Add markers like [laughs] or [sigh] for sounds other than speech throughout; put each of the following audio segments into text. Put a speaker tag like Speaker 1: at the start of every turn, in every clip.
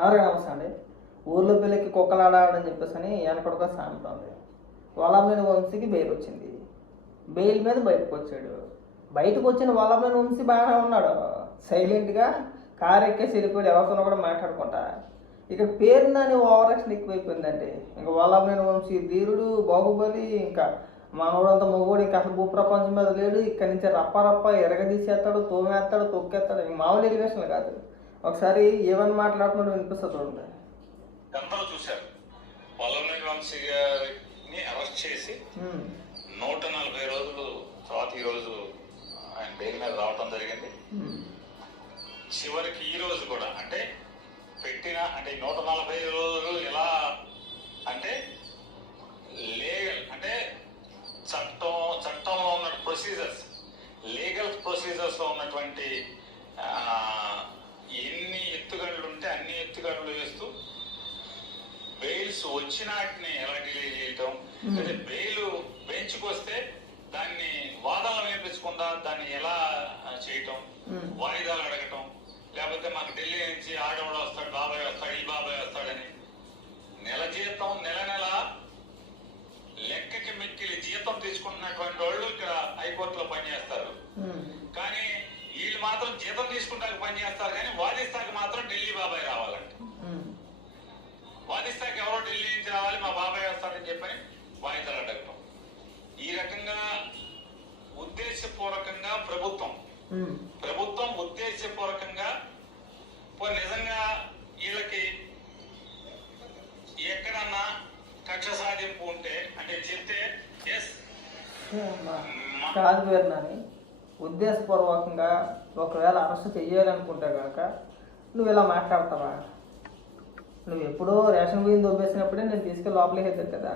Speaker 1: ఎవరికి నమస్తే అండి ఊర్లో పిల్లకి కుక్కలాడాడని చెప్పేసి అని వెనకడుగా సామెత ఉంది వల్లమైన వంశీకి బెయిల్ వచ్చింది. బెయిల్ మీద బయటకు వచ్చాడు. బయటకు వచ్చిన వల్లమైన వంశీ బాగానే ఉన్నాడు. సైలెంట్గా కారు ఎక్కేసి వెళ్ళిపోయాడు ఎవరితోనో కూడా మాట్లాడుకుంటా. ఇక్కడ పేరు దాని ఓవరాక్షన్ ఎక్కువైపోయిందండి. ఇంకా వల్లమైన వంశీ ధీరుడు బాహుబలి ఇంకా మనోడంతా మగవాడు ఇంకా అసలు భూప్రపంచం మీద లేడు. ఇక్కడి నుంచి రప్ప రప్ప ఎరగదీసేస్తాడు తోమేస్తాడు తొక్కేస్తాడు. ఇంక మామూలు ఎలివేషన్ కాదు. ఒకసారి ఏమని మాట్లాడుతున్నాడు వినిపిస్తుంది చూడండి
Speaker 2: అందరూ చూశారు. వల్లభనేని వంశీ గారిని అరెస్ట్ చేసి నూట నలభై రోజులు తర్వాత ఈ రోజు ఆయన బెయిల్ మీద రావటం జరిగింది. చివరికి ఈ రోజు కూడా అంటే పెట్టిన అంటే నూట నలభై రోజులు ఎలా అంటే లీగల్ అంటే చట్టం చట్టంలో ఉన్న ప్రొసీజర్స్ లీగల్ ప్రొసీజర్స్లో ఉన్నటువంటి ఆ, ఎన్ని ఎత్తుగడలు ఉంటే అన్ని ఎత్తుగడలు వేస్తూ వచ్చినాటిని ఎలా డిలే చేయటం?
Speaker 1: Hmm.
Speaker 2: బెయిల్ బెంచ్కి వస్తే దాన్ని వాదనలు వినిపించకుండా దాన్ని ఎలా చేయటం? వాయిదాలు అడగటం? లేకపోతే మాకు ఢిల్లీ నుంచి ఆడవాడు వస్తాడు బాబాయ్ వస్తాడు ఈ బాబాయ్ వస్తాడని. నెల జీతం నెల నెల లెక్కకి మిక్కిలి జీతం తీసుకుంటున్నటువంటి వాళ్ళు ఇక్కడ హైకోర్టులో పనిచేస్తారు. కానీ వీళ్ళు మాత్రం జీతం తీసుకుంటాక పనిచేస్తారు కానీ వాదిస్తాకి మాత్రం ఢిల్లీ బాబాయ్
Speaker 1: రావాలండి
Speaker 2: వాదిస్తాకి ఎవరో ఢిల్లీ నుంచి రావాలి మా బాబాయ్ వస్తాడని చెప్పని వాయిదాలు అడగటం ఈ రకంగా ఉద్దేశపూర్వకంగా ప్రభుత్వం ప్రభుత్వం ఉద్దేశపూర్వకంగా నిజంగా వీళ్ళకి ఎక్కడన్నా కక్ష సాధింపు ఉంటే అంటే చెప్తే ఎస్.
Speaker 1: కాదు పేరునని ఉద్దేశపూర్వకంగా ఒకవేళ అరెస్ట్ చెయ్యాలనుకుంటే కనుక నువ్వు ఇలా మాట్లాడతావా? నువ్వు ఎప్పుడో రేషన్ బియ్యం దొబ్బేసినప్పుడే నేను తీసుకెళ్ళి లోపలికి వెళ్తాను కదా.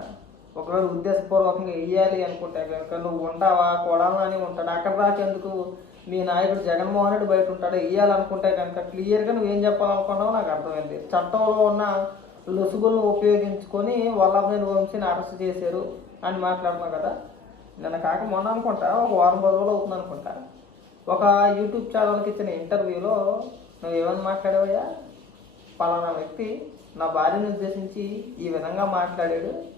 Speaker 1: ఒకవేళ ఉద్దేశపూర్వకంగా వెయ్యాలి అనుకుంటే కనుక నువ్వు ఉంటావా? కొడాలని అని ఉంటాడు? అక్కడ రాకెందుకు మీ నాయకుడు జగన్మోహన్ రెడ్డి బయట ఉంటాడు? వెయ్యాలనుకుంటే కనుక క్లియర్గా నువ్వేం చెప్పాలనుకున్నావో నాకు అర్థమైంది. చట్టంలో ఉన్న లొసుగులను ఉపయోగించుకొని వల్లభనేని వంశీని అరెస్ట్ చేశారు అని మాట్లాడుతున్నావు కదా. నిన్న కాక మొన్న అనుకుంటా ఒక వారం రోజులు అవుతుంది అనుకుంటా. ఒక యూట్యూబ్ ఛానల్కి ఇచ్చిన ఇంటర్వ్యూలో నువ్వు ఏమని మాట్లాడావయ్యా? పలానా వ్యక్తి నా భార్యను ఉద్దేశించి ఈ విధంగా మాట్లాడాడు.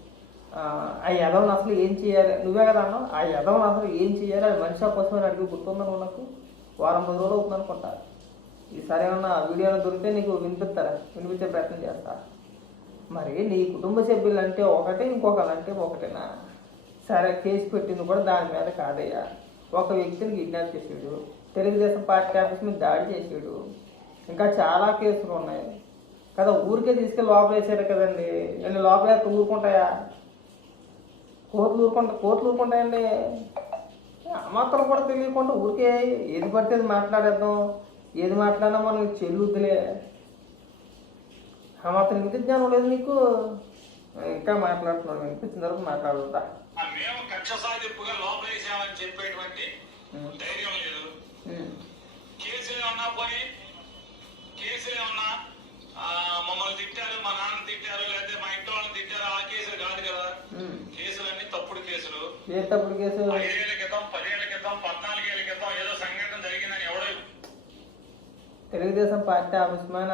Speaker 1: ఆ ఆ అసలు ఏం చేయాలి? నువ్వే కదా అన్నావు. ఆ యదవని అసలు ఏం చేయాలి? అది మనిషి కోసమని అడిగి గుర్తుందని నాకు? వారం పది రోజులు అవుతుంది అనుకుంటా. ఈసారి ఏమన్నా వీడియోలో దొరికితే నీకు వినిపిస్తారా? వినిపించే ప్రయత్నం చేస్తా. మరి నీ కుటుంబ సభ్యులు అంటే ఒకటే ఇంకొకరు అంటే ఒకటేనా? సరే కేసు పెట్టింది కూడా దాని మీద కాదయ్యా. ఒక వ్యక్తిని కిడ్నాప్ చేసాడు తెలుగుదేశం పార్టీ ఆఫీస్ మీద దాడి చేసాడు ఇంకా చాలా కేసులు ఉన్నాయి. కదా ఊరికే తీసుకెళ్ళి లోపల వేసాడు కదండి. నేను లోపల వేస్తే ఊరుకుంటాయా కోర్టులు ఊరుకుంటా కోర్టులు ఊరుకుంటాయండి. మాత్రం కూడా తెలియకుండా ఊరికే ఏది పడితే అది మాట్లాడేద్దాం. ఏది మాట్లాడినా మనకి చెల్లుద్దులే ఆ మాత్రం ఇంటి జ్ఞానం లేదు నీకు ఇంకా మాట్లాడుతున్నాను వినిపించిన వరకు మాట్లాడుతా.
Speaker 2: ఆ మేము కక్ష సాధింపుగా లోపలేసామని చెప్పేటువంటి. ధైర్యం లేదు. కేసులు ఏమన్నా పోయి కేసులు ఏమన్నా మమ్మల్ని తిట్టారు మా నాన్న తిట్టారు లేకపోతే మా ఇంట్లో వాళ్ళని తిట్టారు ఆ కేసులు కాదు కదా.
Speaker 1: ఉం.
Speaker 2: కేసులన్నీ తప్పుడు కేసులు.
Speaker 1: ఏ తప్పుడు కేసు?
Speaker 2: ఐదేళ్ళ క్రితం పదేళ్ళ క్రితం పద్నాలుగేళ్ళ క్రితం ఏదో సంఘటన జరిగిందని ఎవడో
Speaker 1: తెలుగుదేశం పార్టీ ఆఫీస్ మీద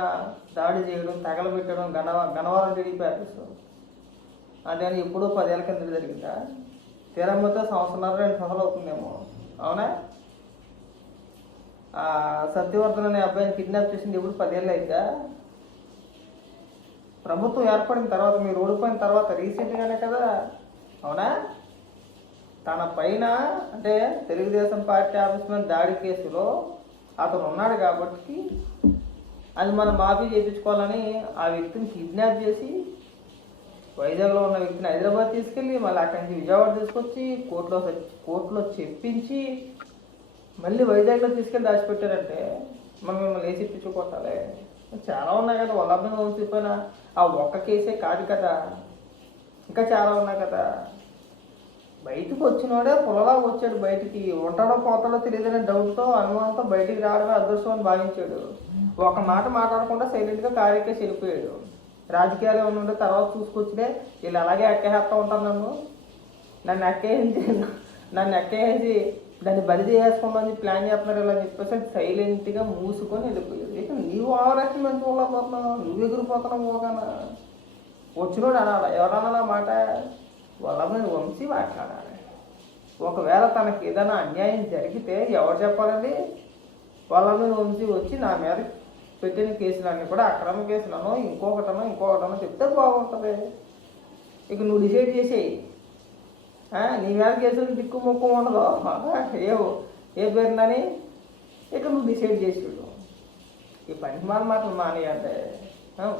Speaker 1: దాడి చేయడం తగలబెట్టడం గనవ గనవరం టీడీపీ ఆఫీసు. అదే ఇప్పుడు పదేళ్ళ కింద జరిగిందా? తీరమ్మతో సంవత్సరం రెండు సంవత్సరాలు అవుతుందేమో. అవునా? సత్యవర్ధన్ అనే అబ్బాయిని కిడ్నాప్ చేసింది ఎప్పుడు పదేళ్ళు అయితే ప్రభుత్వం ఏర్పడిన తర్వాత మీరు ఓడిపోయిన తర్వాత రీసెంట్గానే కదా? అవునా? తన పైన అంటే తెలుగుదేశం పార్టీ ఆఫీస్ మీద దాడి కేసులో అతను ఉన్నాడు కాబట్టి అది మనం మాఫీ చేయించుకోవాలని ఆ వ్యక్తిని కిడ్నాప్ చేసి వైజాగ్లో ఉన్న వ్యక్తిని హైదరాబాద్ తీసుకెళ్ళి మళ్ళీ అక్కడి నుంచి విజయవాడ తీసుకొచ్చి కోర్టులో కోర్టులో చెప్పించి మళ్ళీ వైజాగ్లో తీసుకెళ్ళి దాచిపెట్టారంటే మనం మిమ్మల్ని వేసి ఇప్పించుకోవాలి చాలా ఉన్నాయి కదా వల్లభంగా వంశీపోయిన ఆ ఒక్క కేసే కాదు కదా. ఇంకా చాలా ఉన్నాయి కదా. బయటకు వచ్చినోడే పొలలా వచ్చాడు బయటికి. ఉంటాడో పోతాడో తెలియదనే డౌట్తో అనుమానంతో బయటికి రావడమే అదృష్టం అని భావించాడు. ఒక మాట మాట్లాడకుండా సైలెంట్గా కార్యక్రమ వెళ్ళిపోయాడు. రాజకీయాలు ఉండే తర్వాత చూసుకొచ్చినే వీళ్ళు అలాగే ఎక్కేస్తూ ఉంటారు నన్ను. నన్ను ఎక్కేసి నన్ను ఎక్కేసి దాన్ని బలి చేసుకుందామని ప్లాన్ చేస్తున్నారు ఇలా చెప్పేసి సైలెంట్గా మూసుకొని వెళ్ళిపోయాడు. ఇక నీ నీవు నువ్వు ఎగిరిపోతున్నావు పోగానా? వచ్చినోడు అనాలి? ఎవరన్నా మాట? వాళ్ళ మీద వంశీ మాట్లాడాలి. ఒకవేళ తనకి ఏదైనా అన్యాయం జరిగితే ఎవరు చెప్పాలండి? వాళ్ళ మీద వంశీ వచ్చి నా మీద పెట్టిన కేసులన్నీ కూడా అక్రమ కేసులను ఇంకొకటనో ఇంకొకటనో చెప్తే బాగుంటుంది. ఇక నువ్వు డిసైడ్ చేసేయి. నీ మీద కేసులు దిక్కు మొక్కు ఉండదు. [laughs] ఏ ఏ పేరుందని? ఇక నువ్వు డిసైడ్ చేసి ఈ పనికి మాల మాటలు మానేయంటే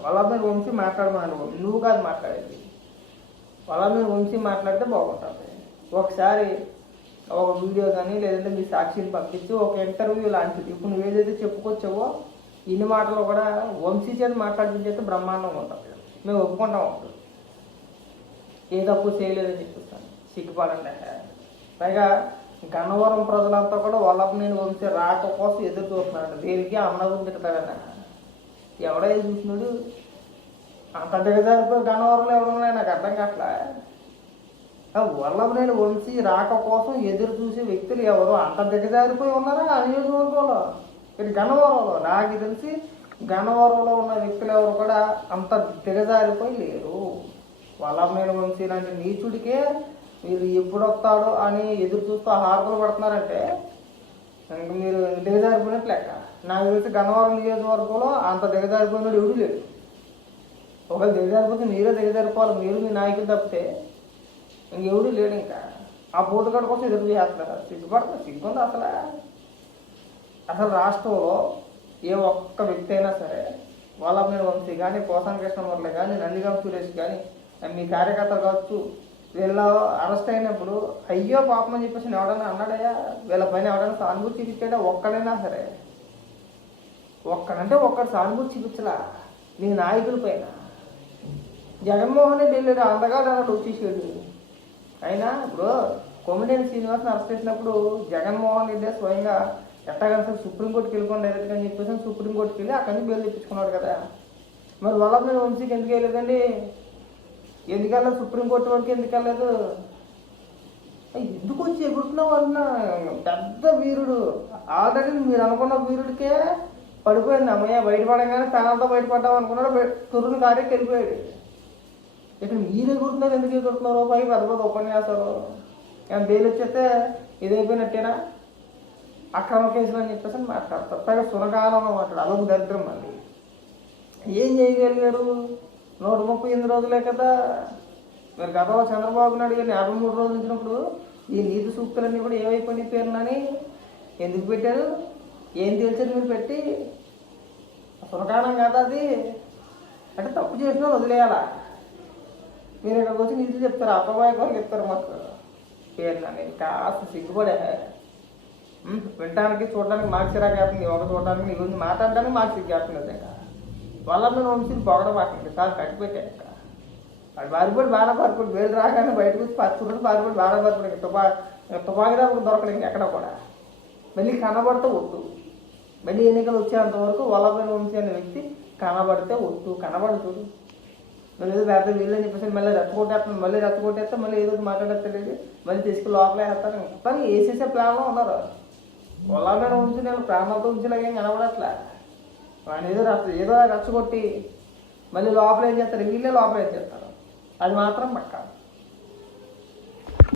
Speaker 1: వాళ్ళ మీద వంశీ మాట్లాడమని నువ్వు కాదు మాట్లాడేది. వాళ్ళ మీద వంశీ మాట్లాడితే బాగుంటుంది. ఒకసారి ఒక వీడియో కానీ లేదంటే మీ సాక్షిని పంపించి ఒక ఇంటర్వ్యూ లాంటిది. ఇప్పుడు నువ్వు ఏదైతే చెప్పుకొచ్చావో ఇన్ని మాటలు కూడా వంశీ చేత మాట్లాడించేస్తే బ్రహ్మాండంగా ఉంటుంది. మేము ఒప్పుకుంటాం ఉంటుంది ఏ తప్పు చేయలేదని చెప్పిస్తాను. సిగ్గుపడండి. పైగా గన్నవరం ప్రజలంతా కూడా వాళ్ళకు నేను వంశీ రాక కోసం ఎదురు చూస్తున్నాడు దేనికి? అన్నదం తిట్టాడన్న ఎవడై చూసినాడు? అంత దిగజారిపోయి గన్నవరంలో ఎవరున్నాయి నాకు అర్థం కావట్లే. వల్లభనేని వంశీ రాక కోసం ఎదురు చూసే వ్యక్తులు ఎవరు? అంత దిగజారిపోయి ఉన్నారా ఆ నియోజకవర్గంలో? ఇది గన్నవరంలో. నాకు తెలిసి గన్నవరంలో ఉన్న వ్యక్తులు ఎవరు కూడా అంత దిగజారిపోయి లేరు. వల్లభనేని వంశీ లాంటి నీచుడికే మీరు ఎప్పుడు వస్తాడు అని ఎదురు చూస్తూ హారతలు పడుతున్నారంటే ఇంక మీరు దిగజారిపోయినట్టు లెక్క. నాకు తెలిసి గన్నవరం నియోజకవర్గంలో అంత దిగజారిపోయినాడు ఎవడు లేడు. ఒకవేళ దిగజారిపోతే మీరే దిగజారిపోవాలి మీరు మీ నాయకులు తప్పితే ఇంకెవడు లేడు ఇంకా. ఆ పూటగాడు కోసం ఎదురు చేస్తున్నారు సిగ్గుపడుతుంది సిగ్గుంది అసలు? అసలు రాష్ట్రంలో ఏ ఒక్క వ్యక్తి అయినా సరే వాళ్ళ మీద వంశీ కానీ పోసాన కృష్ణమూర్తి కానీ నందిగాం సురేష్ కానీ మీ కార్యకర్తలు కావచ్చు వీళ్ళ అరెస్ట్ అయినప్పుడు అయ్యో పాపం అని చెప్పేసి ఎవడన్నా అన్నాడయ్యా? వీళ్ళ పైన ఎవడన్నా సానుభూతి చూపించాడా? ఒక్కడైనా సరే. ఒక్కడంటే ఒక్కడు సానుభూతి చూపించలా. నీ నాయకుల పైన. జగన్మోహన్ రెడ్డి వెళ్ళాడు అందగా అన్నాడు వచ్చేసాడు. అయినా ఇప్పుడు కొమిడేని శ్రీనివాస్ని అరెస్ట్ చేసినప్పుడు జగన్మోహన్ రెడ్డి స్వయంగా ఎట్టగలిసి సుప్రీంకోర్టుకి వెళ్ళిపోండి డైరెక్ట్గా అని చెప్పేసి సుప్రీంకోర్టుకి వెళ్ళి అక్కడి నుంచి బెయిల్ తెప్పించుకున్నాడు కదా. మరి వాళ్ళ మీద వంశీకి ఎందుకు వెళ్ళలేదండి? ఎందుకు వెళ్ళలేదు సుప్రీంకోర్టు వరకు ఎందుకు వెళ్ళలేదు ఎందుకు వచ్చి ఎగురుతున్నావు అన్న? పెద్ద వీరుడు. ఆల్రెడీ మీరు అనుకున్న వీరుడికే పడిపోయింది. అమ్మయ్య బయటపడగానే తనంతా బయటపడ్డాం అనుకున్నాడు. తురుని కార్యకి వెళ్ళిపోయాడు. ఇక్కడ మీరు ఎగురుతున్నారు ఎందుకు ఎగురుతున్నారు? పై పెద్ద పెద్ద ఉపన్యాసాలు. ఏమైనా బెయిల్ వచ్చేస్తే ఇదైపోయినట్టేనా అక్రమ కేసులు అని చెప్పేసి మాట్లాడతారు. పైగా సునకాలం మాట్లాడు అదొక దరిద్రం మళ్ళీ ఏం చేయగలిగారు? నూట ముప్పై ఎనిమిది రోజులే కదా. మీరు గతంలో చంద్రబాబు నాయుడు గారిని యాభై మూడు రోజులు ఉంచినప్పుడు ఈ నీతి సూక్తులన్నీ కూడా ఏమైపోయినాయి పేరునని ఎందుకు పెట్టారు? ఏం తెలిసారు మీరు పెట్టి? సునకాలం కదా అది? అంటే తప్పు చేసిన వదిలేయాలా? మీరు ఇక్కడికి వచ్చి నీతులు చెప్తారు అపవాయకాలు చెప్తారు మాకు పేర్లని కాస్త సిగ్గుపడే. వినడానికి చూడడానికి మాకు చిరాకు ఒక చూడడానికి నీ గురించి మాట్లాడడానికి మాకు సిగ్గు ఇంకా. వాళ్ళ మీద వంశీ పొగడం కాదు కట్టిపెట్టాక వాడు బారిపడి బాగా పరపడు వేలు రాగానే బయటకు వచ్చి పచ్చుకుంటే బారిపడి బాగా పారిపడి తుపా తుపాకి దాకా దొరకలేదు ఎక్కడ కూడా. మళ్ళీ కనబడితే వద్దు మళ్ళీ ఎన్నికలు వచ్చేంత వరకు వాళ్ళ మీద వంశీ అనే వ్యక్తి కనబడితే వద్దు కనబడుతుంది మళ్ళీ ఏదో పెద్ద వీళ్ళని చెప్పేసి మళ్ళీ రెచ్చగొట్టేస్తాను మళ్ళీ రెచ్చగొట్టేస్తే మళ్ళీ ఏదో మాట్లాడలేదు మళ్ళీ తీసుకుని లోపలే వేస్తాను. కానీ వేసేసే ప్లాన్లో ఉన్నారు. వాళ్ళ వంశీ నేను ప్రాణాలతో ఉంచలేకేం కనబడట్లే. వాడిని ఏదో రచ్చ ఏదో రచ్చగొట్టి మళ్ళీ లోపల ఏం చేస్తారు? వీళ్ళే లోపల ఏం చేస్తారు? అది మాత్రం పక్క.